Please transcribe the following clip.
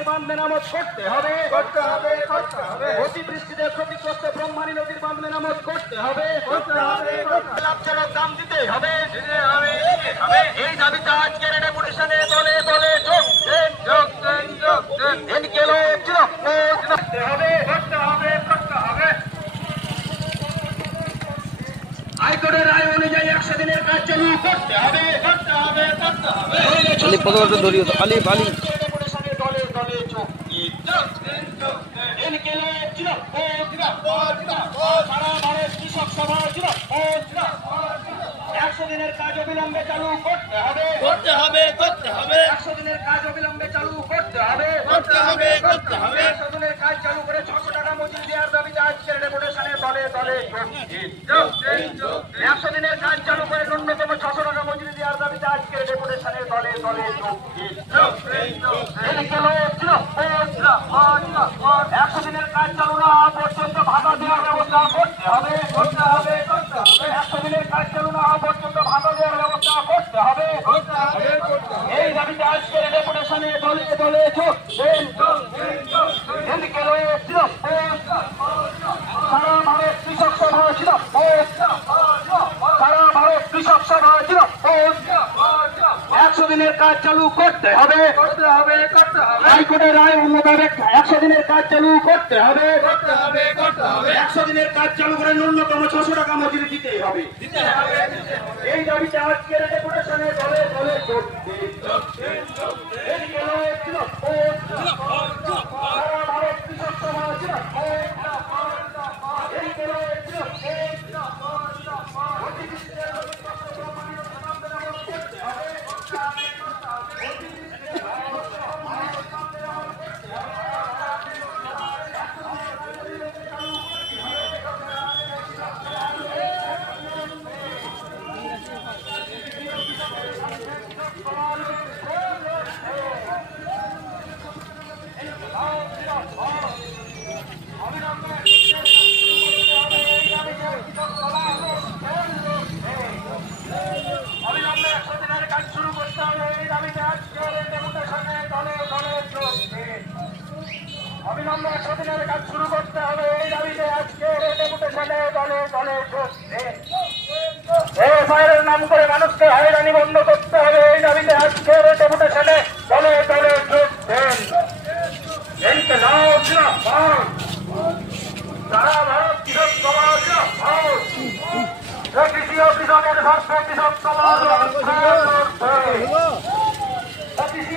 নদীর বাঁধ মেরামত করতে হবে অতিবৃষ্টিতে ক্ষতিগ্রস্ত ব্রহ্মণী নদীর বাঁধ মেরামত করতে হবে লাভজনক দাম দিতে হবে এই দাবিতে আজকের ডেপুটেশনে দলে দলে যোগ দেন হাইকোর্টের রায় অনুযায়ী 100 দিনের কাজ চালু করতে হবে আলিফ কত ধরিও তো আলিফ আলিফ দলে দলে যোগ সারা ভারত কৃষক সভা 100 দিনের কাজ অবিলম্বে চালু করতে হবে 100 দিনের কাজ অবিলম্বে চালু করতে হবে 100 দিনের কাজ চালু করে 600 টাকা মজুরি দেওয়ার দাবিতে আজকের ডেপুটেশনে দলে দলে যোগ 100 দিনের কাজ চালু করে ন্যূনতম 600 টাকা মজুরি দেওয়ার দাবিতে আজকের ডেপুটেশনে দলে দলে যোগ 100 দিনের কাজ চালু না হওয়া পর্যন্ত ভাতা দেওয়ার ব্যবস্থা করতে হবে 100 দিনের কাজ চালু না হওয়া পর্যন্ত ভাতা দেওয়ার ব্যবস্থা করতে হবে এই দাবিতে আজকের ডেপুটেশনে দলে দলে যোগ সারা ভারত কৃষক সভা কৃষক সভা 100 দিনের কাজ চালু করতে হবে হাইকোর্টের রায় মোতাবেক 100 দিনের কাজ চালু করতে হবে 100 দিনের কাজ চালু করে ন্যূনতম 600 টাকা মজুরি দিতেই হবে এই দাবিতে আজকের ডেপুটেশনে দলে দলে যোগ সারা ভারত কৃষক সভা অবিলম্বে 100 দিনের কাজ শুরু করতে হবে এই দাবিতে আজকের ডেপুটেশনে দলে দলে যোগ এফআইআর নাম করে মানুষকে হয়রানি বন্ধ করতে হবে এই দাবিতে আজকের ডেপুটেশনে দলে দলে যোগ দেন সারা ভারত কৃষক সমাজ কৃষি ও কৃষকের স্বার্থে কৃষক সমাজ